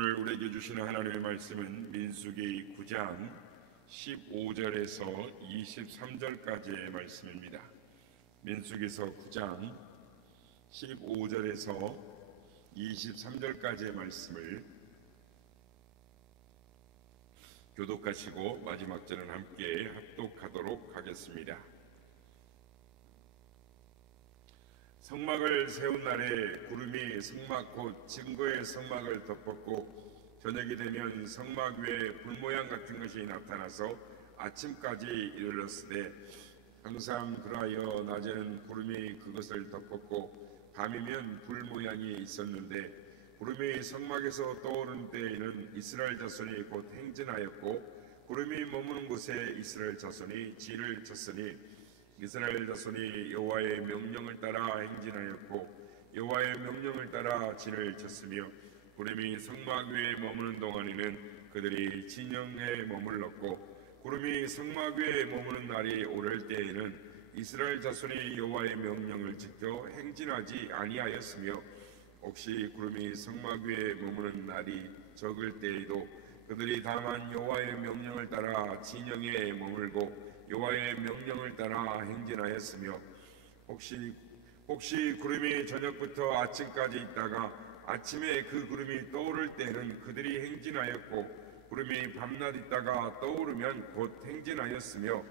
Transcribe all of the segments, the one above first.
오늘 우리에게 주시는 하나님의 말씀은 민수기 9장 15절에서 23절까지의 말씀입니다. 민수기서 9장 15절에서 23절까지의 말씀을 교독하시고 마지막 절은 함께 합독하도록 하겠습니다. 성막을 세운 날에 구름이 성막 곧 증거의 성막을 덮었고 저녁이 되면 성막 위에 불모양 같은 것이 나타나서 아침까지 이르렀으되 항상 그러하여 낮에는 구름이 그것을 덮었고 밤이면 불모양이 있었는데 구름이 성막에서 떠오른 때에는 이스라엘 자손이 곧 행진하였고 구름이 머무는 곳에 이스라엘 자손이 진을 쳤으니 이스라엘 자손이 여호와의 명령을 따라 행진하였고 여호와의 명령을 따라 진을 쳤으며 구름이 성막 위에 머무는 동안에는 그들이 진영에 머물렀고 구름이 성막 위에 머무는 날이 오를 때에는 이스라엘 자손이 여호와의 명령을 지켜 행진하지 아니하였으며 혹시 구름이 성막 위에 머무는 날이 적을 때에도 그들이 다만 여호와의 명령을 따라 진영에 머물고 여호와의 명령을 따라 행진하였으며 혹시 구름이 저녁부터 아침까지 있다가 아침에 그 구름이 떠오를 때는 그들이 행진하였고 구름이 밤낮 있다가 떠오르면 곧 행진하였으며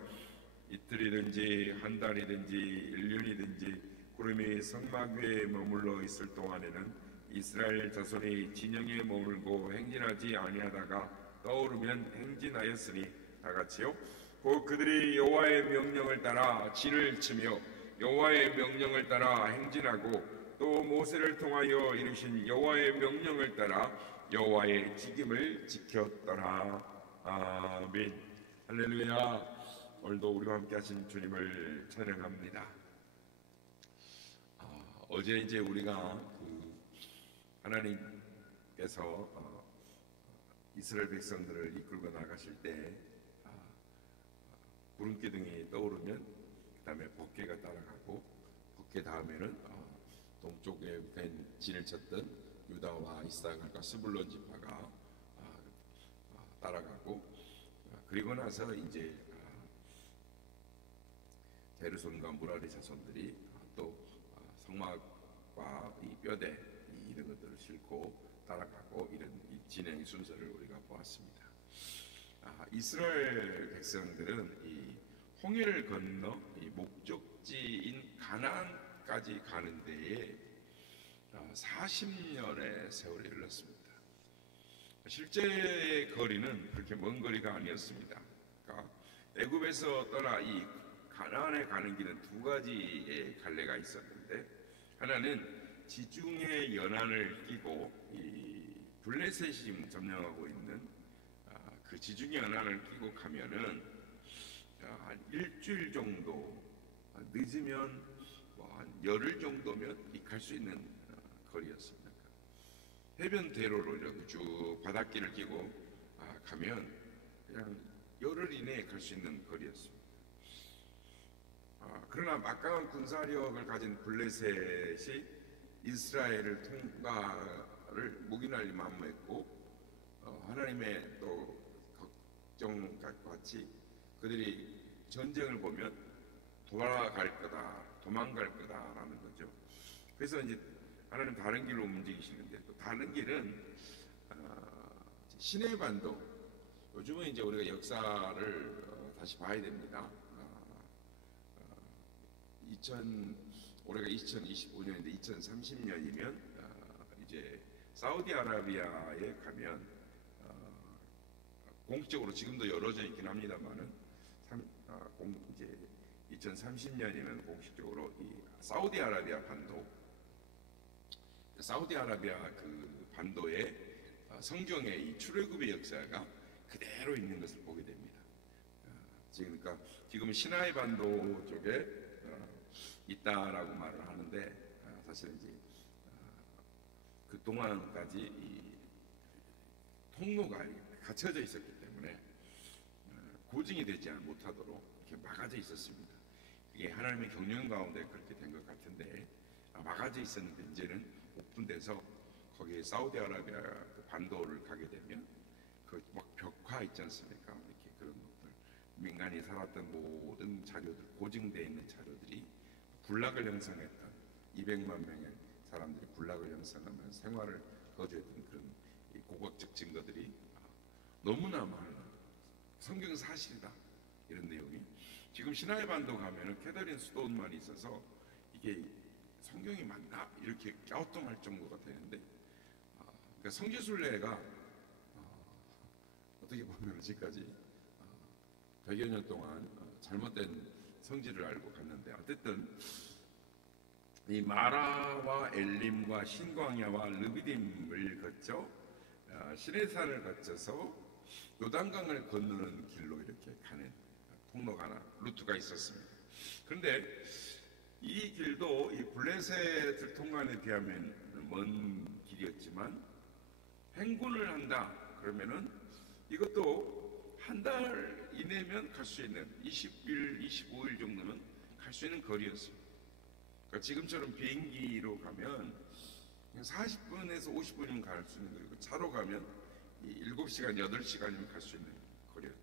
이틀이든지 한 달이든지 1년이든지 구름이 성막 위에 머물러 있을 동안에는 이스라엘 자손이 진영에 머물고 행진하지 아니하다가 떠오르면 행진하였으니 다같이요 곧 그들이 여호와의 명령을 따라 진을 치며 여호와의 명령을 따라 행진하고 또 모세를 통하여 이루신 여호와의 명령을 따라 여호와의 직임을 지켰더라. 아멘. 할렐루야. 오늘도 우리와 함께 하신 주님을 찬양합니다. 어제 이제 우리가 하나님께서 이스라엘 백성들을 이끌고 나가실 때 구름기둥이 떠오르면 그 다음에 법궤가 따라가고 법궤 다음에는 동쪽에 진을 쳤던 유다와 이사갈과 스불론 지파가 따라가고 그리고 나서 이제 게르손과 무라리 자손들이 또 성막과 이 뼈대 이런 것들을 싣고 따라가고 이런 이 진행 순서를 우리가 보았습니다. 이스라엘 백성들은 이 홍해를 건너 이 목적지인 가나안까지 가는 데에 40년의 세월이 흘렀습니다. 실제 거리는 그렇게 먼 거리가 아니었습니다. 그러니까 애굽에서 떠나 이 가나안에 가는 길은 두 가지의 갈래가 있었는데 하나는 지중해 연안을 끼고 이 블레셋이 점령하고 있는 그 지중해 연안을 끼고 가면은 한 일주일 정도 늦으면 한 열흘 정도면 갈 수 있는 거리였습니다. 해변대로로 이렇게 쭉 바닷길을 끼고 가면 그냥 열흘 이내에 갈 수 있는 거리였습니다. 그러나 막강한 군사력을 가진 블레셋이 이스라엘을 통과를 묵인할 마음했고 하나님의 또 걱정과 같이 그들이 전쟁을 보면 도망갈 거다라는 거죠. 그래서 이제 하나님 다른 길로 움직이시는데 또 다른 길은 시내 반도. 요즘은 이제 우리가 역사를 다시 봐야 됩니다. 올해가 2025년인데 2030년이면 이제 사우디아라비아에 가면 공식적으로 지금도 열어져 있긴 합니다만은 이제 2030년이면 공식적으로 이 사우디아라비아 그 반도에 성경의 이 출애굽의 역사가 그대로 있는 것을 보게 됩니다. 지금 시나이 반도 쪽에 있다라고 말을 하는데 사실 이제 그 동안까지 이 통로가 갇혀져 있었기 때문에 고증이 되지 못하도록 이렇게 막아져 있었습니다. 이게 하나님의 경륜 가운데 그렇게 된 것 같은데 막아져 있었는데 이제는 오픈돼서 거기에 사우디아라비아 그 반도를 가게 되면 그 막 벽화 있지 않습니까? 이렇게 그런 것들 민간이 살았던 모든 자료들 고증되어 있는 자료들이 군락을 형성했던 200만 명의 사람들이 군락을 형성하면 생활을 거주했던 그런 이 고고적 증거들이 너무나 많은 성경 사실이다 이런 내용이 지금 시나이 반도 가면은 캐더린 스톤만 있어서 이게 성경이 맞나 이렇게 갸우뚱할 정도가 되는데 그러니까 성지순례가 어떻게 보면 지금까지 100여 년 동안 잘못된 성지를 알고 갔는데 어쨌든 이 마라와 엘림과 신광야와 르비딤을 거쳐 시내산을 거쳐서 요단강을 건너는 길로 이렇게 가는 통로가 하나 루트가 있었습니다. 그런데 이 길도 이 블레셋을 통과에 비하면 먼 길이었지만 행군을 한다 그러면은 이것도 한 달 이내면 갈 수 있는 20일, 25일 정도면 갈 수 있는 거리였습니다. 그러니까 지금처럼 비행기로 가면 40분에서 50분이면 갈 수 있는 거리고 차로 가면 7시간, 8시간이면 갈 수 있는 거리였죠.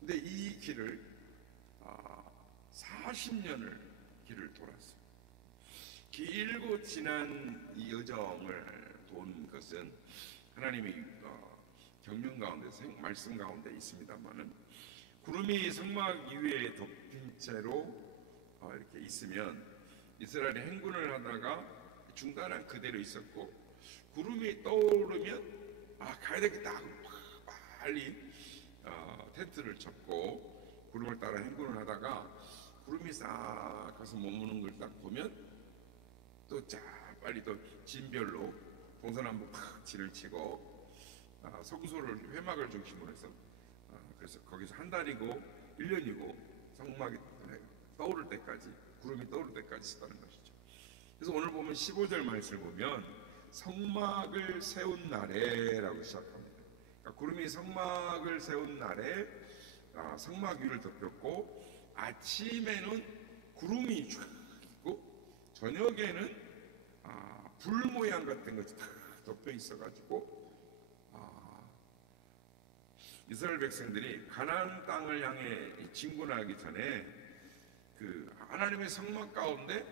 근데 이 길을 40년을 길을 돌았습니다. 길고 지난 이 여정을 돈 것은 하나님이 경륜 가운데 말씀 가운데 있습니다만은 구름이 성막 위에 덮인 채로 이렇게 있으면 이스라엘이 행군을 하다가 중단한 그대로 있었고 구름이 떠오르면 가야 되겠다 하고 빨리 텐트를 쳤고 구름을 따라 행군을 하다가 구름이 싹 가서 머무는 걸 딱 보면 또 빨리 또 진별로 동서남북 팍 진을 치고 성소를 회막을 중심으로 해서 그래서 거기서 한 달이고 1년이고 성막이 떠오를 때까지 구름이 떠오를 때까지 있었다는 것이죠. 그래서 오늘 보면 15절 말씀을 보면 성막을 세운 날에라고 시작합니다. 그러니까 구름이 성막을 세운 날에 성막 위를 덮였고 아침에는 구름이 쫙 있고 저녁에는 불 모양 같은 것이 다 덮여 있어가지고 이스라엘 백성들이 가나안 땅을 향해 진군하기 전에 그 하나님의 성막 가운데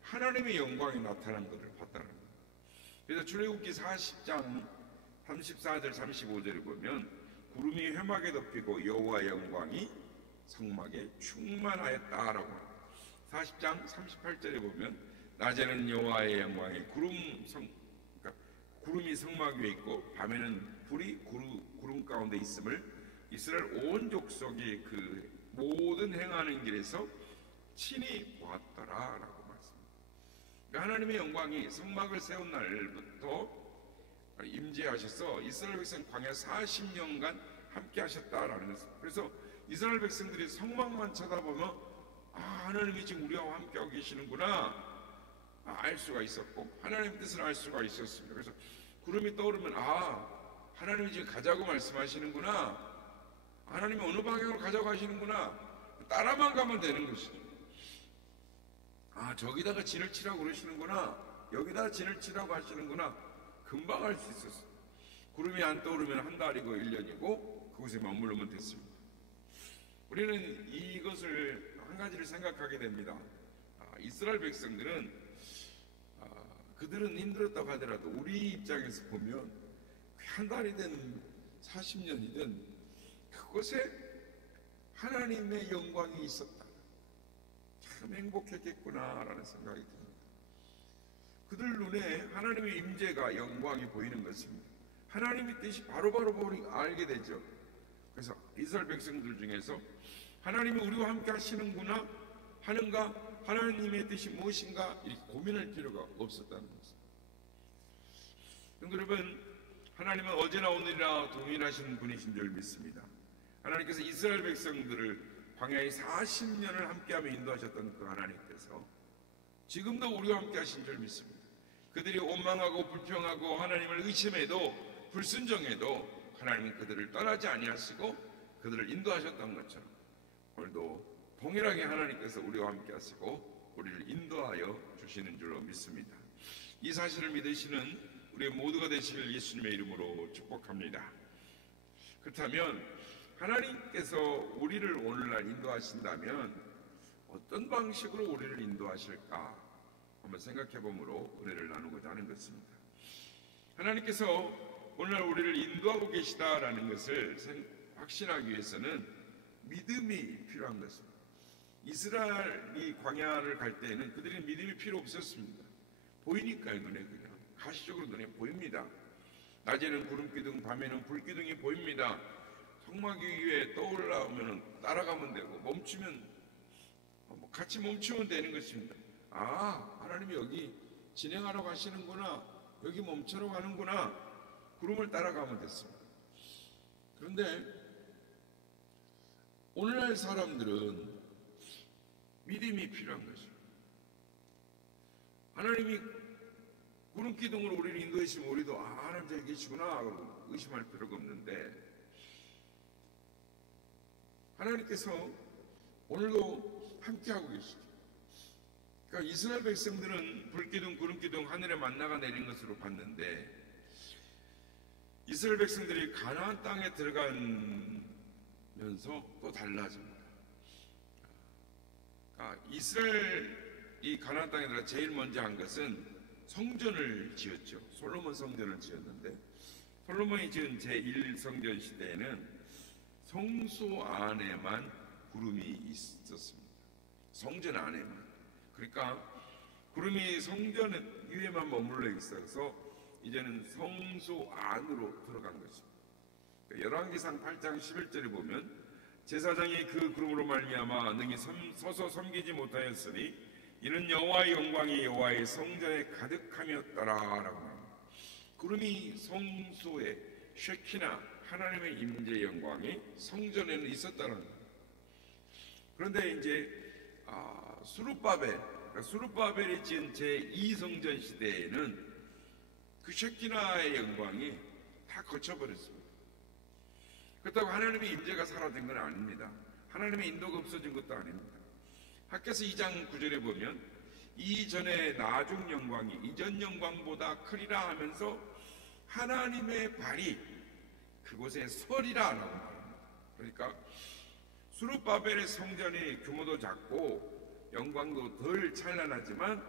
하나님의 영광이 나타난 것을 봤다는 거예요. 그래서 출애굽기 40장 34절 35절을 보면 구름이 회막에 덮이고 여호와의 영광이 성막에 충만하였다라고 합니다. 40장 38절에 보면 낮에는 여호와의 영광이 구름이 성막 위에 있고 밤에는 불이 구름 가운데 있음을 이스라엘 온 족속이 그 모든 행하는 길에서 친히 보았더라라고 말씀합니다. 그러니까 하나님의 영광이 성막을 세운 날부터 임재하셔서 이스라엘 백성 광야 40년간 함께 하셨다라는 것입니다. 그래서 이스라엘 백성들이 성막만 쳐다보면 하나님이 지금 우리와 함께하고 계시는구나 알 수가 있었고 하나님의 뜻을 알 수가 있었습니다. 그래서 구름이 떠오르면 하나님이 지금 가자고 말씀하시는구나, 하나님이 어느 방향으로 가자고 하시는구나 따라만 가면 되는 것이죠. 저기다가 진을 치라고 그러시는구나, 여기다가 진을 치라고 하시는구나 금방 알 수 있었어요. 구름이 안 떠오르면 한 달이고 1년이고 그곳에 머무르면 됐습니다. 우리는 이것을 한 가지를 생각하게 됩니다. 이스라엘 백성들은 그들은 힘들었다고 하더라도 우리 입장에서 보면 한 달이든 40년이든 그곳에 하나님의 영광이 있었다, 참 행복했겠구나라는 생각이 듭니다. 그들 눈에 하나님의 임재가 영광이 보이는 것입니다. 하나님의 뜻이 바로바로 알게 되죠. 그래서 이스라엘 백성들 중에서 하나님이 우리와 함께 하시는구나 하는가, 하나님의 뜻이 무엇인가 이렇게 고민할 필요가 없었다는 것입니다. 여러분, 하나님은 어제나 오늘이나 동일하신 분이신 줄 믿습니다. 하나님께서 이스라엘 백성들을 광야에 40년을 함께하며 인도하셨던 그 하나님께서 지금도 우리와 함께 하신 줄 믿습니다. 그들이 원망하고 불평하고 하나님을 의심해도 불순종해도 하나님은 그들을 떠나지 아니하시고 그들을 인도하셨던 것처럼 오늘도 동일하게 하나님께서 우리와 함께 하시고 우리를 인도하여 주시는 줄로 믿습니다. 이 사실을 믿으시는 우리 모두가 되시길 예수님의 이름으로 축복합니다. 그렇다면 하나님께서 우리를 오늘날 인도하신다면 어떤 방식으로 우리를 인도하실까 한번 생각해 보므로 은혜를 나누고자 하는 것입니다. 하나님께서 오늘날 우리를 인도하고 계시다라는 것을 확신하기 위해서는 믿음이 필요한 것입니다. 이스라엘이 광야를 갈 때에는 그들이 믿음이 필요 없었습니다. 보이니까요. 눈에 그냥 가시적으로 눈에 보입니다. 낮에는 구름기둥, 밤에는 불기둥이 보입니다. 성막 위에 떠올라오면 따라가면 되고 멈추면 같이 멈추면 되는 것입니다. 아, 하나님이 여기 진행하러 가시는구나, 여기 멈추러 가는구나, 구름을 따라가면 됐습니다. 그런데 오늘날 사람들은 믿음이 필요한 것입니다. 하나님이 구름 기둥으로 우리를 인도하시면 우리도 하나님 저기 계시구나 하고 의심할 필요가 없는데, 하나님께서 오늘도 함께하고 계시죠. 그러니까 이스라엘 백성들은 불기둥, 구름기둥, 하늘에 만나가 내린 것으로 봤는데, 이스라엘 백성들이 가나안 땅에 들어가면서 또 달라집니다. 그러니까 이스라엘이 가나안 땅에 들어가 제일 먼저 한 것은 성전을 지었죠. 솔로몬 성전을 지었는데, 솔로몬이 지은 제1성전 시대에는 성소 안에만 구름이 있었습니다. 성전 안에만. 그러니까 구름이 성전 위에만 머물러 있어서 이제는 성소 안으로 들어간 것입니다. 열왕기상 8장 11절에 보면 제사장이 그 구름으로 말미암아 능히 서서 섬기지 못하였으니 이는 여호와의 영광이 여호와의 성전에 가득함이었더라 라고 합니다. 구름이 성소에 쉐키나 하나님의 임재 영광이 성전에는 있었다는 겁니다. 그런데 이제 수룹바벨이 지은 제2성전 시대에는 그 쉐키나의 영광이 다 거쳐버렸습니다. 그렇다고 하나님의 임재가 사라진 건 아닙니다. 하나님의 인도가 없어진 것도 아닙니다. 학개서 2장 9절에 보면 이전의 나중 영광이 이전 영광보다 크리라 하면서 하나님의 발이 그곳에 서리라 라고 말합니다. 그러니까 수룹바벨의 성전이 규모도 작고 영광도 덜 찬란하지만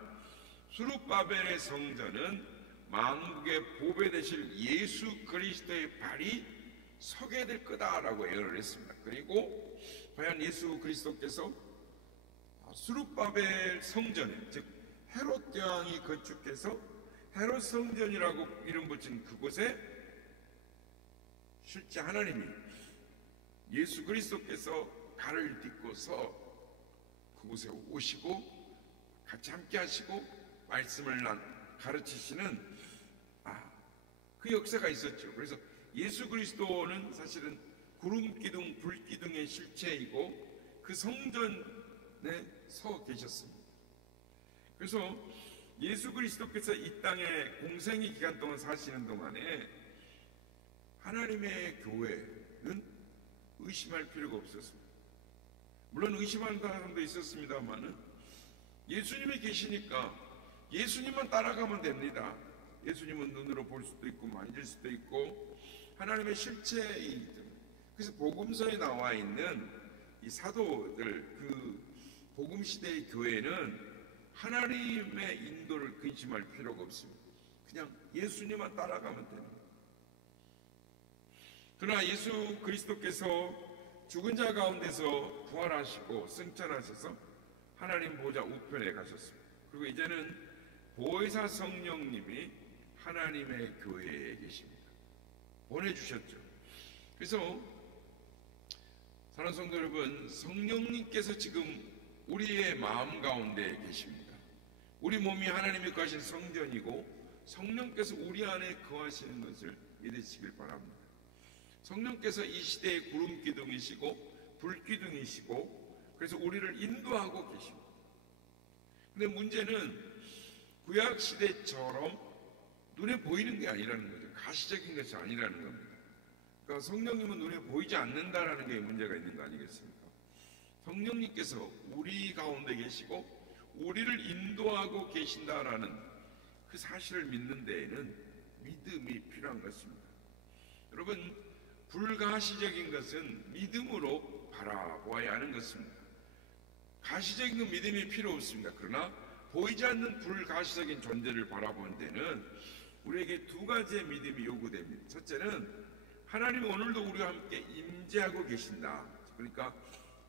수룹바벨의 성전은 만국의 보배 되실 예수 그리스도의 발이 서게 될 거다라고 예언을 했습니다. 그리고 과연 예수 그리스도께서 수룹바벨 성전에, 즉 헤롯 왕이 건축해서 헤롯 성전이라고 이름 붙인 그곳에 실제 하나님이 예수 그리스도께서 발을 딛고서 그곳에 오시고 같이 함께 하시고 말씀을 가르치시는 그 역사가 있었죠. 그래서 예수 그리스도는 사실은 구름기둥, 불기둥의 실체이고 그 성전에 서 계셨습니다. 그래서 예수 그리스도께서 이 땅에 공생의 기간 동안 사시는 동안에 하나님의 교회는 의심할 필요가 없었습니다. 물론 의심하는 사람도 있었습니다만은 예수님이 계시니까 예수님만 따라가면 됩니다. 예수님은 눈으로 볼 수도 있고 만질 수도 있고 하나님의 실체이기 때문에. 그래서 복음서에 나와 있는 이 사도들, 그 복음 시대의 교회는 하나님의 인도를 근심할 필요가 없습니다. 그냥 예수님만 따라가면 됩니다. 그러나 예수 그리스도께서 죽은 자 가운데서 부활하시고 승천하셔서 하나님 보좌 우편에 가셨습니다. 그리고 이제는 보혜사 성령님이 하나님의 교회에 계십니다. 보내주셨죠. 그래서 사랑하는 성도 여러분, 성령님께서 지금 우리의 마음 가운데 계십니다. 우리 몸이 하나님이 거하신 성전이고 성령께서 우리 안에 거하시는 것을 믿으시길 바랍니다. 성령께서 이 시대의 구름기둥이시고 불기둥이시고 그래서 우리를 인도하고 계십니다. 근데 문제는 구약시대처럼 눈에 보이는 게 아니라는 거죠. 가시적인 것이 아니라는 겁니다. 그러니까 성령님은 눈에 보이지 않는다라는 게 문제가 있는 거 아니겠습니까? 성령님께서 우리 가운데 계시고 우리를 인도하고 계신다라는 그 사실을 믿는 데에는 믿음이 필요한 것입니다. 여러분, 불가시적인 것은 믿음으로 바라보아야 하는 것입니다. 가시적인 건 믿음이 필요 없습니다. 그러나 보이지 않는 불가시적인 존재를 바라보는 데는 우리에게 두 가지의 믿음이 요구됩니다. 첫째는 하나님은 오늘도 우리와 함께 임재하고 계신다. 그러니까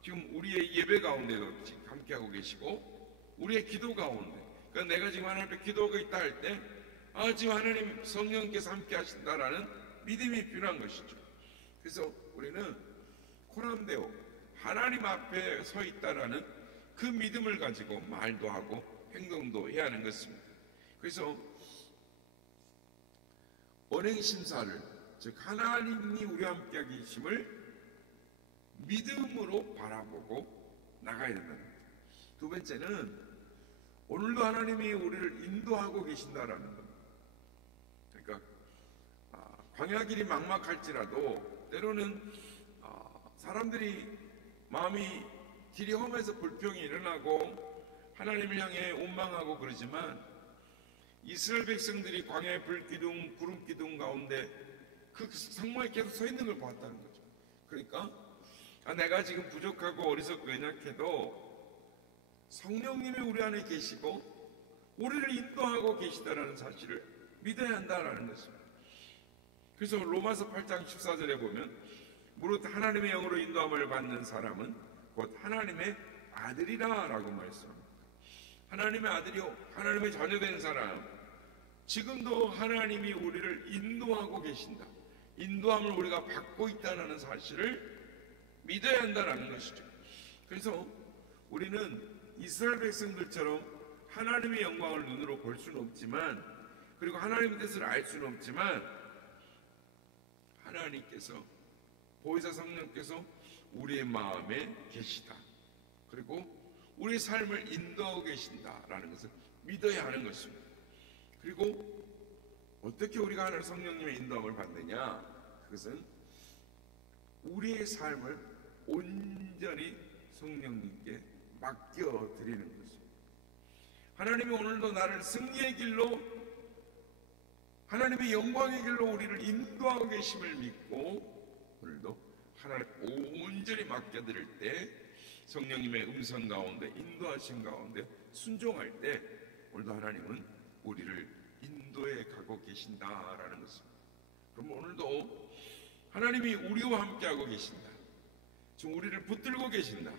지금 우리의 예배 가운데도 지금 함께하고 계시고 우리의 기도 가운데, 그러니까 내가 지금 하나님 앞에 기도하고 있다 할 때 지금 하나님 성령께서 함께 하신다라는 믿음이 필요한 것이죠. 그래서 우리는 코람데오, 하나님 앞에 서 있다라는 그 믿음을 가지고 말도 하고 행동도 해야 하는 것입니다. 그래서 언행심사를, 즉 하나님이 우리와 함께 계심을 믿음으로 바라보고 나가야 된다는 거죠. 두 번째는 오늘도 하나님이 우리를 인도하고 계신다라는 겁니다. 그러니까 광야길이 막막할지라도 때로는 사람들이 마음이 길이 험해서 불평이 일어나고 하나님을 향해 원망하고 그러지만 이스라엘 백성들이 광야의 불기둥, 구름기둥 가운데 그 상모에 계속 서 있는 걸 보았다는 거죠. 그러니까 내가 지금 부족하고 어리석고 연약해도 성령님이 우리 안에 계시고 우리를 인도하고 계시다라는 사실을 믿어야 한다라는 것입니다. 그래서 로마서 8장 14절에 보면 무릇 하나님의 영으로 인도함을 받는 사람은 곧 하나님의 아들이라 라고 말씀합니다. 하나님의 아들이요, 하나님의 자녀된 사람, 지금도 하나님이 우리를 인도하고 계신다, 인도함을 우리가 받고 있다는 사실을 믿어야 한다는 것이죠. 그래서 우리는 이스라엘 백성들처럼 하나님의 영광을 눈으로 볼 수는 없지만, 그리고 하나님의 뜻을 알 수는 없지만 하나님께서, 보혜사 성령께서 우리의 마음에 계시다, 그리고 우리의 삶을 인도하고 계신다라는 것을 믿어야 하는 것입니다. 그리고 어떻게 우리가 하나님 성령님의 인도함을 받느냐? 그것은 우리의 삶을 온전히 성령님께 맡겨드리는 것입니다. 하나님이 오늘도 나를 승리의 길로, 하나님의 영광의 길로 우리를 인도하고 계심을 믿고 오늘도 하나님 온전히 맡겨드릴 때, 성령님의 음성 가운데, 인도하신 가운데 순종할 때 오늘도 하나님은 우리를 인도해 가고 계신다라는 것입니다. 그럼 오늘도 하나님이 우리와 함께하고 계신다, 지금 우리를 붙들고 계신다,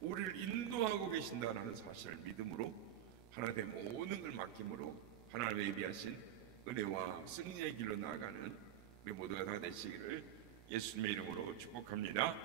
우리를 인도하고 계신다라는 사실을 믿음으로 하나님의 모든 걸 맡김으로 하나님의 예비하신 은혜와 승리의 길로 나아가는 우리 모두가 다 되시기를 예수님의 이름으로 축복합니다.